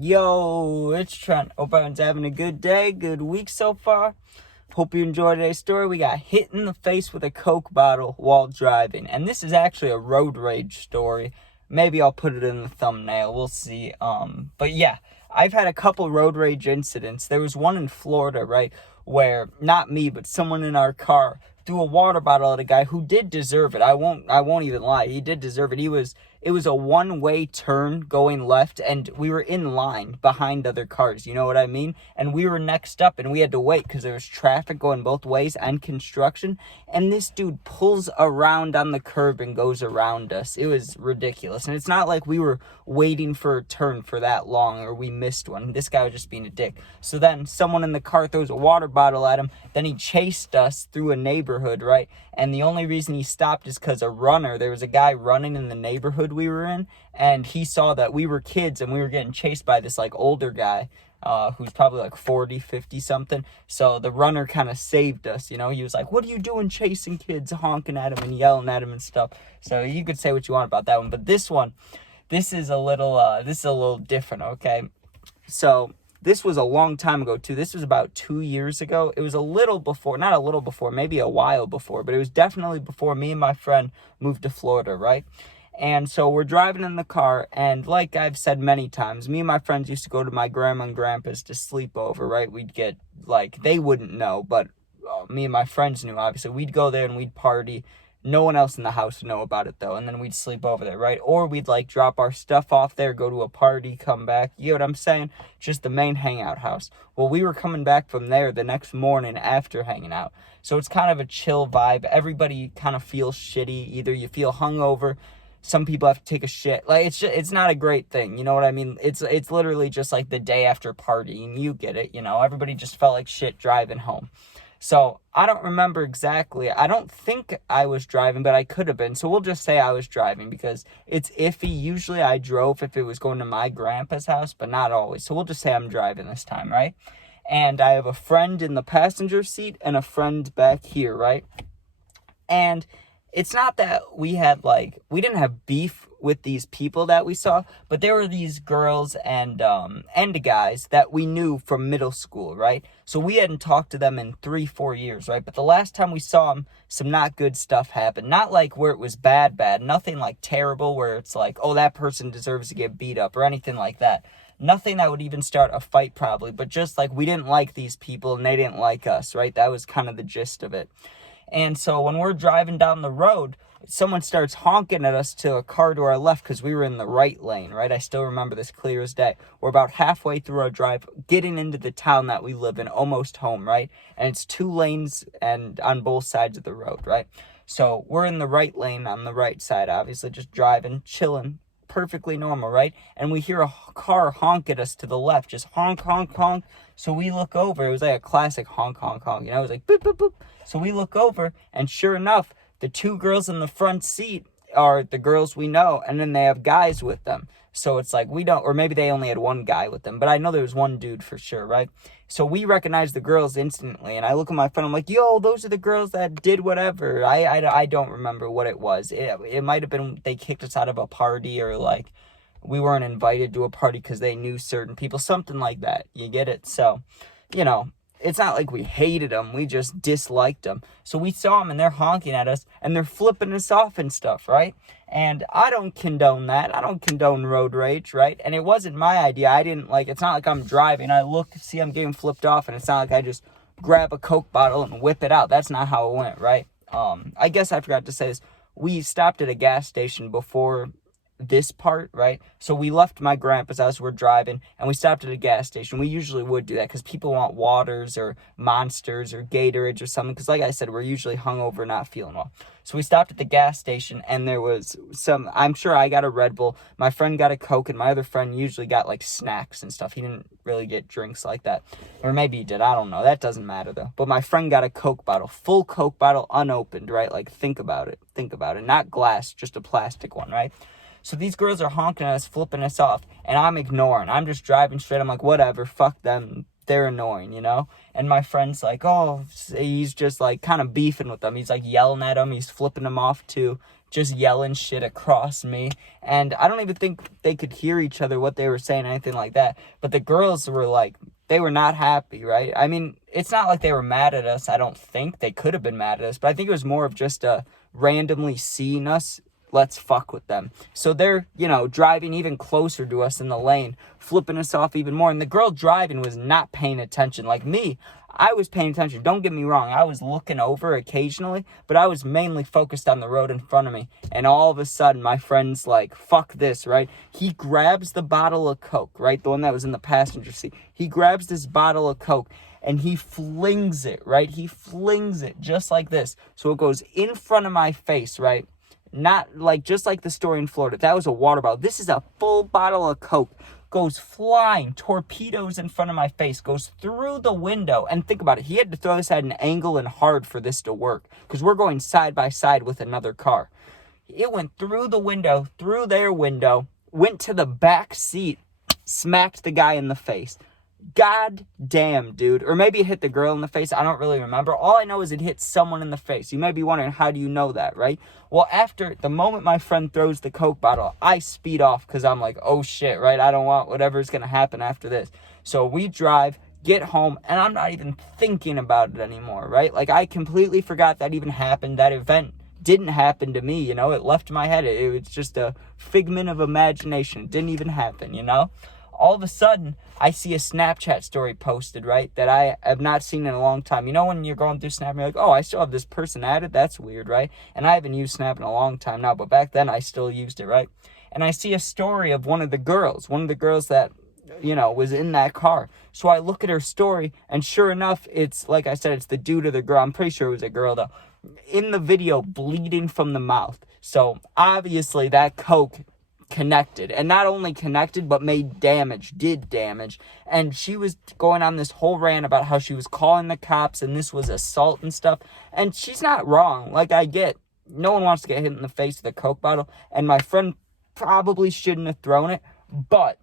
Yo, it's Trent. Hope everyone's having a good day, good week so far. Hope you enjoyed today's story. We got hit in the face with a Coke bottle while driving. And this is actually a road rage story. Maybe I'll put it in the thumbnail. We'll see. But yeah, I've had a couple road rage incidents. There was one in Florida, right, where not me, but someone in our car threw a water bottle at a guy who did deserve it. I won't even lie. He did deserve it. It was a one-way turn going left, and we were in line behind other cars, you know what I mean? And we were next up, and we had to wait because there was traffic going both ways and construction, and this dude pulls around on the curb and goes around us. It was ridiculous, and it's not like we were waiting for a turn for that long or we missed one. This guy was just being a dick. So then someone in the car throws a water bottle at him, then he chased us through a neighborhood, right? And the only reason he stopped is because there was a guy running in the neighborhood we were in, and he saw that we were kids and we were getting chased by this like older guy who's probably like 40, 50 something. So the runner kind of saved us, you know. He was like, "What are you doing chasing kids?" honking at him and yelling at him and stuff. So you could say what you want about that one, but this is a little different, okay? So this was a long time ago, too. This was about 2 years ago. It was a little before, not a little before, maybe a while before, but it was definitely before me and my friend moved to Florida, right? And so we're driving in the car, and like I've said many times, me and my friends used to go to my grandma and grandpa's to sleep over, right? We'd get, like, they wouldn't know, but me and my friends knew, obviously. We'd go there and we'd party. No one else in the house would know about it, though, and then we'd sleep over there, right? Or we'd, like, drop our stuff off there, go to a party, come back. You know what I'm saying? Just the main hangout house. Well, we were coming back from there the next morning after hanging out. So it's kind of a chill vibe. Everybody kind of feels shitty. Either you feel hungover, some people have to take a shit. Like, it's not a great thing, you know what I mean? It's literally just like the day after partying. You get it, you know? Everybody just felt like shit driving home. So I don't remember exactly. I don't think I was driving, but I could have been. So we'll just say I was driving because it's iffy. Usually I drove if it was going to my grandpa's house, but not always. So we'll just say I'm driving this time, right? And I have a friend in the passenger seat and a friend back here, right? And it's not that we didn't have beef with these people that we saw, but there were these girls and guys that we knew from middle school, right? So we hadn't talked to them in 3-4 years, right? But the last time we saw them, some not good stuff happened. Not like where it was bad, nothing like terrible where it's like, oh, that person deserves to get beat up or anything like that. Nothing that would even start a fight probably, but just like we didn't like these people and they didn't like us, right? That was kind of the gist of it. And so when we're driving down the road, someone starts honking at us to a car to our left because we were in the right lane, right? I still remember this clear as day. We're about halfway through our drive, getting into the town that we live in, almost home, right? And it's 2 lanes and on both sides of the road, right? So we're in the right lane on the right side, obviously, just driving, chilling, perfectly normal, right? And we hear a car honk at us to the left, just honk, honk, honk. So we look over. It was like a classic honk, honk, honk. You know, it was like boop, boop, boop. So we look over, and sure enough, the 2 girls in the front seat are the girls we know, and then they have guys with them. So it's like we don't, or maybe they only had 1 guy with them, but I know there was 1 dude for sure, right? So we recognize the girls instantly, and I look at my friend, I'm like, yo, those are the girls that did whatever. I don't remember what it was. It might have been they kicked us out of a party, or like we weren't invited to a party because they knew certain people, something like that. You get it? So, you know, it's not like we hated them, we just disliked them. So we saw them and they're honking at us and they're flipping us off and stuff, right? And I don't condone that. I don't condone road rage, right? And it wasn't my idea. It's not like I'm driving, I look, see I'm getting flipped off, and it's not like I just grab a Coke bottle and whip it out. That's not how it went, right? I guess I forgot to say this. We stopped at a gas station before this part, right? So we left my grandpa's house, we're driving, and we stopped at a gas station. We usually would do that because people want waters or Monsters or Gatorade or something, because like I said, we're usually hungover, not feeling well. So we stopped at the gas station, and there was I'm sure I got a Red Bull, my friend got a Coke, and my other friend usually got like snacks and stuff. He didn't really get drinks like that, or maybe he did, I don't know, that doesn't matter though. But my friend got a Coke bottle, full Coke bottle, unopened, right? Like, think about it, not glass, just a plastic one, right? So these girls are honking at us, flipping us off, and I'm ignoring. I'm just driving straight. I'm like, whatever, fuck them. They're annoying, you know? And my friend's like, oh, he's just like kind of beefing with them. He's like yelling at them. He's flipping them off too. just yelling shit across me. And I don't even think they could hear each other, what they were saying, anything like that. But the girls were like, they were not happy, right? I mean, it's not like they were mad at us. I don't think they could have been mad at us. But I think it was more of just randomly seeing us. Let's fuck with them. So they're, driving even closer to us in the lane, flipping us off even more. And the girl driving was not paying attention. Like me, I was paying attention. Don't get me wrong. I was looking over occasionally, but I was mainly focused on the road in front of me. And all of a sudden, my friend's like, fuck this, right? He grabs the bottle of Coke, right? The one that was in the passenger seat. He grabs this bottle of Coke and he flings it, right? He flings it just like this. So it goes in front of my face, right? Not like, just like the story in Florida. That was a water bottle. This is a full bottle of Coke. Goes flying, torpedoes in front of my face, goes through the window. And think about it. He had to throw this at an angle and hard for this to work, because we're going side by side with another car. It went through the window, through their window, went to the back seat, smacked the guy in the face. God damn, dude. Or maybe it hit the girl in the face. I don't really remember. All I know is it hit someone in the face. You may be wondering, how do you know that, right? Well, after the moment my friend throws the Coke bottle, I speed off because I'm like, oh shit, right? I don't want whatever's going to happen after this. So we drive, get home, and I'm not even thinking about it anymore, right? Like, I completely forgot that even happened. That event didn't happen to me, it left my head. It was just a figment of imagination. It didn't even happen, All of a sudden, I see a Snapchat story posted, right, that I have not seen in a long time. When you're going through Snap, you're like, oh, I still have this person added? That's weird, right? And I haven't used Snap in a long time now, but back then I still used it, right? And I see a story of one of the girls that, was in that car. So I look at her story, and sure enough, it's, like I said, it's the dude or the girl. I'm pretty sure it was a girl, though. In the video, bleeding from the mouth. So obviously that Coke connected, and not only connected but did damage. And she was going on this whole rant about how she was calling the cops and this was assault and stuff, and she's not wrong. Like, I get, no one wants to get hit in the face with a Coke bottle, and my friend probably shouldn't have thrown it, but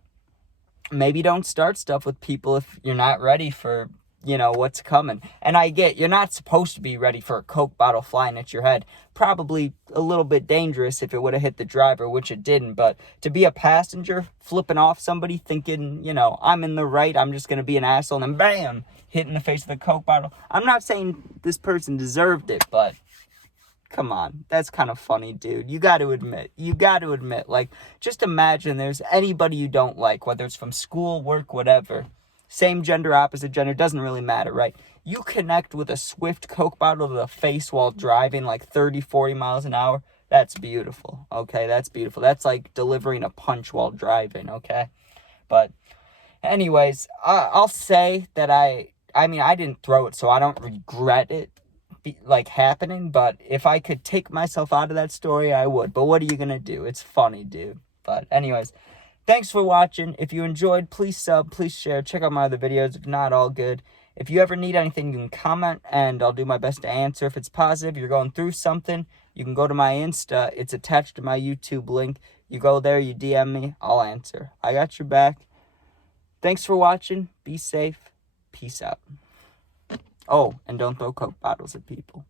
maybe don't start stuff with people if you're not ready for what's coming. And I get, you're not supposed to be ready for a Coke bottle flying at your head. Probably a little bit dangerous if it would have hit the driver, which it didn't. But to be a passenger, flipping off somebody, thinking, I'm in the right, I'm just going to be an asshole, and then bam, hit in the face with a Coke bottle. I'm not saying this person deserved it, but come on, that's kind of funny, dude. You got to admit, like, just imagine there's anybody you don't like, whether it's from school, work, whatever. Same gender, opposite gender, doesn't really matter, right? You connect with a swift Coke bottle to the face while driving like 30, 40 miles an hour. That's beautiful, okay? That's beautiful. That's like delivering a punch while driving, okay? But anyways, I'll say that I didn't throw it, so I don't regret it happening. But if I could take myself out of that story, I would. But what are you going to do? It's funny, dude. But anyways, thanks for watching. If you enjoyed, please sub, please share. Check out my other videos. If not, all good. If you ever need anything, you can comment, and I'll do my best to answer. If it's positive, you're going through something, you can go to my Insta. It's attached to my YouTube link. You go there, you DM me, I'll answer. I got your back. Thanks for watching. Be safe. Peace out. Oh, and don't throw Coke bottles at people.